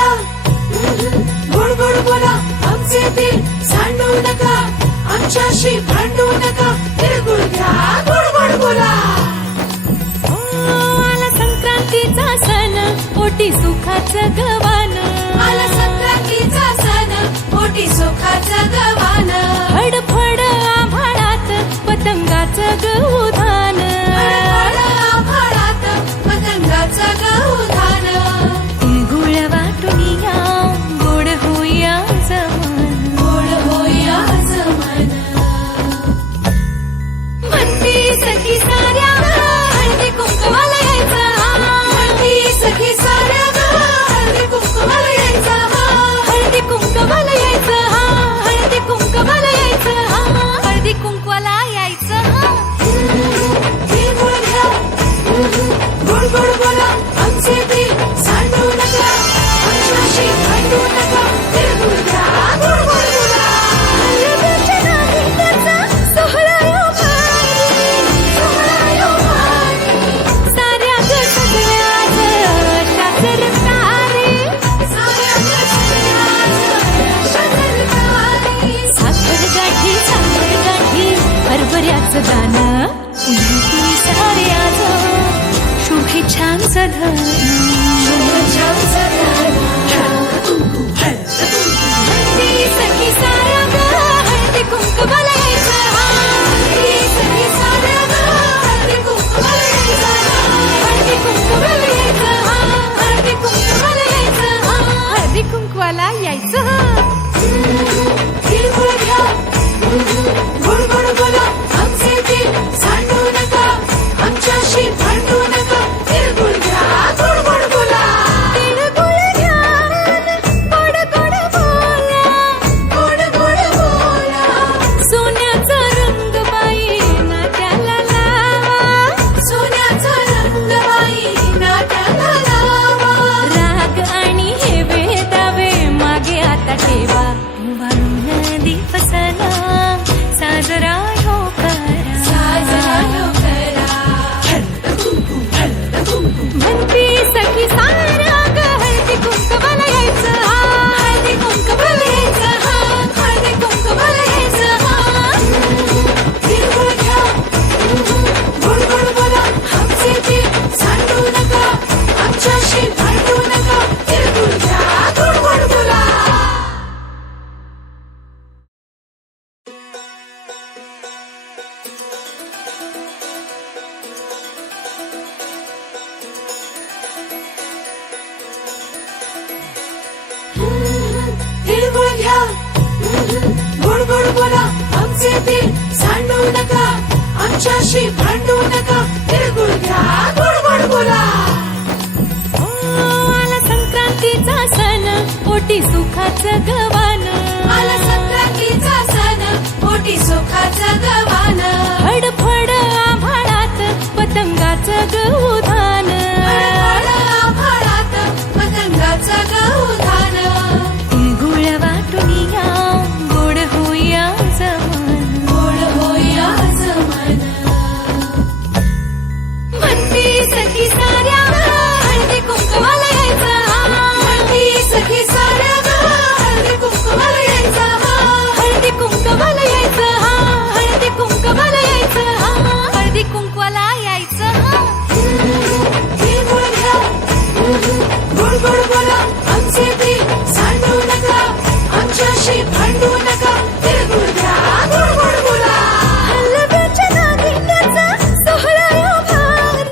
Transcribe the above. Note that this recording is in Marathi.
बोला. गोड गोड बोला. आमचे दिल सांडू नका. आमच्याशी भांडू नका. घ्या. बोला. हो, आला संक्रांतीचा सण. ओटी सुखाचं गवान. आला संक्रांतीचा सण. पोटी सुखाचं गवान sadhana बोल घ्या बोला आमचे दिल सांडू नका. आमच्याशी भांडू नका. तिळगुळ घ्या गोड गोड बोला हो, आला संक्रांतीचा सण. ओटी सुखाचं ग